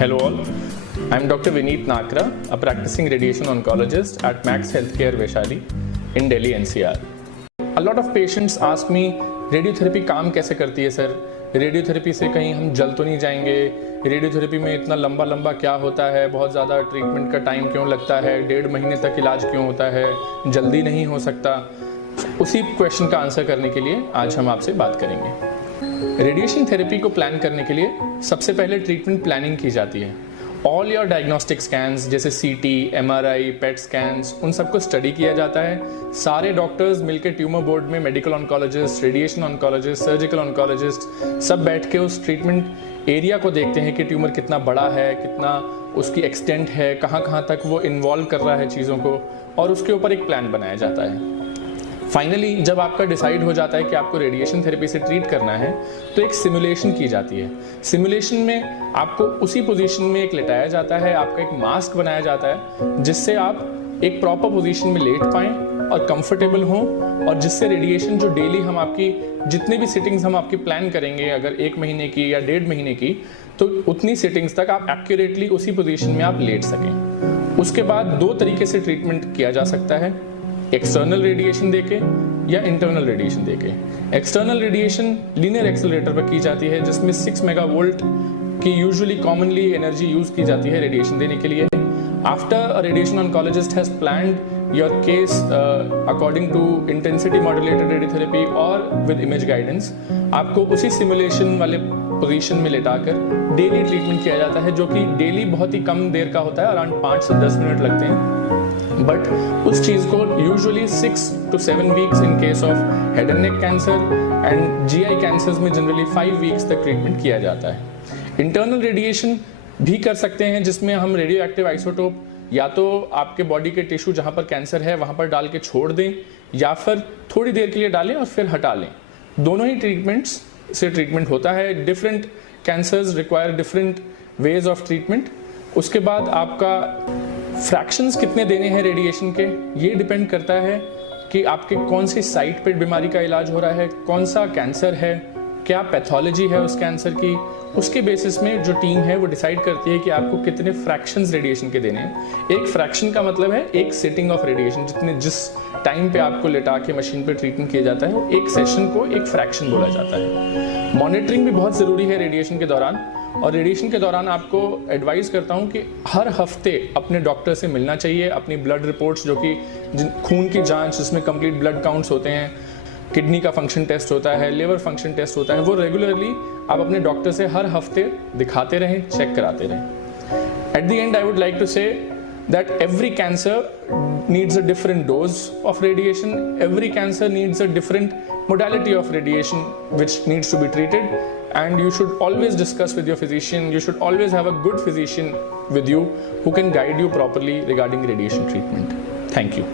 Hello all, I am Dr. Vineet Nakra, a practicing radiation oncologist at Max Healthcare Vaishali in Delhi NCR. A lot of patients ask me, radiotherapy काम कैसे करती है sir? Radiotherapy से कहीं हम जल तो नहीं जाएंगे? रेडियोथेरेपी में इतना लंबा क्या होता है? बहुत ज़्यादा ट्रीटमेंट का टाइम क्यों लगता है? 1.5 महीने तक इलाज क्यों होता है? जल्दी नहीं हो सकता? उसी क्वेश्चन का आंसर करने के लिए आज हम आपसे बात करेंगे। रेडिएशन थेरेपी को प्लान करने के लिए सबसे पहले ट्रीटमेंट प्लानिंग की जाती है। ऑल योर डायग्नोस्टिक स्कैन्स जैसे CT, MRI, PET स्कैन्स, उन सबको स्टडी किया जाता है। सारे डॉक्टर्स मिलकर ट्यूमर बोर्ड में medical oncologist, radiation oncologist, surgical oncologist सब बैठ के उस ट्रीटमेंट एरिया को देखते हैं कि ट्यूमर कितना बड़ा है, कितना उसकी एक्सटेंट है, कहाँ तक वो इन्वॉल्व कर रहा है चीज़ों को, और उसके ऊपर एक प्लान बनाया जाता है। फाइनली जब आपका डिसाइड हो जाता है कि आपको रेडिएशन थेरेपी से ट्रीट करना है तो एक सिमुलेशन की जाती है। सिमुलेशन में आपको उसी पोजीशन में एक लेटाया जाता है, आपका एक मास्क बनाया जाता है जिससे आप एक प्रॉपर पोजीशन में लेट पाएं और कंफर्टेबल हों, और जिससे रेडिएशन जो डेली हम आपकी जितने भी सिटिंग्स हम आपकी प्लान करेंगे, अगर 1 महीने की या 1.5 महीने की, तो उतनी सिटिंग्स तक आप एक्यूरेटली उसी पोजीशन में आप लेट सकें। उसके बाद 2 तरीके से ट्रीटमेंट किया जा सकता है, एक्सटर्नल रेडिएशन देके या इंटरनल रेडिएशन देके। एक्सटर्नल रेडिएशन लीनियर एक्सेलरेटर पर की जाती है जिसमें 6 मेगावोल्ट की यूजुअली कॉमनली एनर्जी यूज की जाती है रेडिएशन देने के लिए। After a radiation oncologist has planned your case according to intensity modulated radiotherapy और विद इमेज गाइडेंस, आपको उसी सिमुलेशन वाले पोजीशन में लेटाकर डेली ट्रीटमेंट किया जाता है, जो कि डेली बहुत ही कम देर का होता है, अराउंड 5 से 10 मिनट लगते हैं। बट उस चीज़ को usually 6 to 7 weeks in case of head and neck cancer and GI cancers में जनरली 5 वीक्स तक ट्रीटमेंट किया जाता है। इंटरनल रेडिएशन भी कर सकते हैं जिसमें हम रेडियो एक्टिव आइसोटोप या तो आपके बॉडी के टिश्यू जहाँ पर कैंसर है वहाँ पर डाल के छोड़ दें, या फिर थोड़ी देर के लिए डालें और फिर हटा लें। दोनों ही ट्रीटमेंट्स से ट्रीटमेंट होता है। Different cancers require different ways of treatment. उसके बाद आपका फ्रैक्शंस कितने देने हैं रेडिएशन के, ये डिपेंड करता है कि आपके कौन सी साइट पे बीमारी का इलाज हो रहा है, कौन सा कैंसर है, क्या पैथोलॉजी है उस कैंसर की। उसके बेसिस में जो टीम है वो डिसाइड करती है कि आपको कितने फ्रैक्शंस रेडिएशन के देने हैं। एक फ्रैक्शन का मतलब है एक सिटिंग ऑफ रेडिएशन, जिस टाइम पे आपको लेटा के मशीन पे ट्रीटमेंट किया जाता है, वो एक सेशन को एक फ्रैक्शन बोला जाता है। मॉनिटरिंग भी बहुत ज़रूरी है रेडिएशन के दौरान, और रेडिएशन के दौरान आपको एडवाइस करता हूँ कि हर हफ्ते अपने डॉक्टर से मिलना चाहिए। अपनी ब्लड रिपोर्ट्स, जो कि खून की जांच जिसमें कंप्लीट ब्लड काउंट्स होते हैं, किडनी का फंक्शन टेस्ट होता है, लिवर फंक्शन टेस्ट होता है, वो रेगुलरली आप अपने डॉक्टर से हर हफ्ते दिखाते रहें, चेक कराते रहें। At the end I would like to say that every cancer needs a different dose of radiation. Every cancer needs a different modality of radiation which needs to be treated, and you should always discuss with your physician. You should always have a good physician with you who can guide you properly regarding radiation treatment. Thank you.